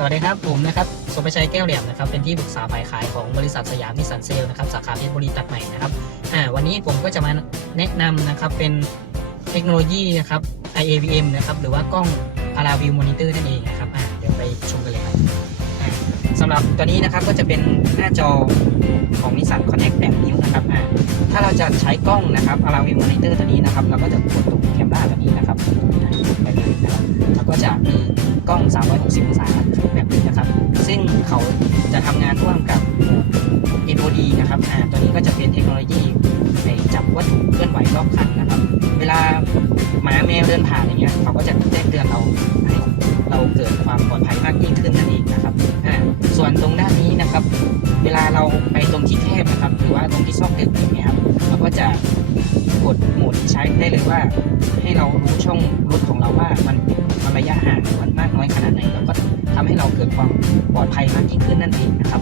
สวัสดีครับ ผมนะครับสุภชัยแก้วเหลี่ยมนะครับ เป็นที่ปรึกษาฝ่ายขายของบริษัทสยามนิสันเซลนะครับ สาขาเพชรบุรีตัดใหม่นะครับอ่าวันนี้ผมก็จะมาแนะนำนะครับ เป็นเทคโนโลยีนะครับ IAVM นะครับ หรือว่ากล้อง Paraview Monitor นั่นเองนะครับอ่าเดี๋ยวไปชมกันเลยครับสำหรับตัวนี้นะครับก็จะเป็นหน้าจอของ Nissan Connect 8นิ้วนะครับอ่าถ้าเราจะใช้กล้องนะครับ Paraview Monitor ตัวนี้นะครับ เราก็จะกดตรงแคมราตัวนี้นะครับไปเลยนะครับแล้วก็จะมีกล้อง 360 องศา เขาจะทำงานร่วมกับ NOD นะครับอ่าตัวนี้ก็จะเป็นเทคโนโลยีในจับวัตถุเคลื่อนไหวรอบคันนะครับ เวลาหมาแมวเดินผ่านอย่างเงี้ยเขาก็จะแจ้งเตือนเราให้เราเกิดความปลอดภัยมากยิ่งขึ้นนั่นเองนะครับอ่าส่วนตรงด้านนี้นะครับ เวลาเราไปตรงที่แคบนะครับ หรือว่าตรงที่ซอกตึกอย่างเงี้ยครับเราก็จะกดโหมดที่ใช้ได้เลยว่าให้เรา ทำให้เราเกิดความปลอดภัยมากยิ่งขึ้นนั่นเองนะครับ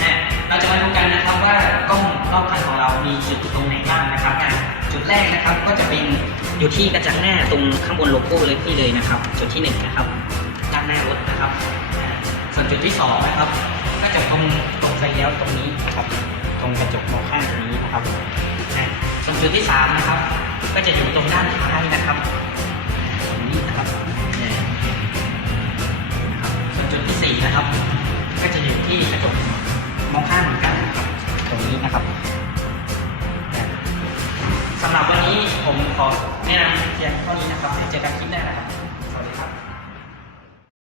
อะเราจะมาดูกันนะครับว่ากล้องรอบคันของเรามีจุดตรงไหนบ้างนะครับจุดแรกนะครับก็จะเป็นอยู่ที่กระจังหน้าตรงข้างบนโลโก้เลยนี่เลยนะครับ จุดที่หนึ่งนะครับด้านหน้ารถนะครับ ส่วนจุดที่สองนะครับก็จะตรงตรงไฟเลี้ยวตรงนี้นะครับตรงกระจกมองข้างตรงนี้นะครับส่วนจุดที่สามนะครับก็จะอยู่ตรงด้านท้ายนะครับ นะครับ ก็จะอยู่ที่กระจกมองข้างเหมือนกันนะครับตรงนี้นะครับสำหรับวันนี้ผมขอแนะนำเพียงเท่านี้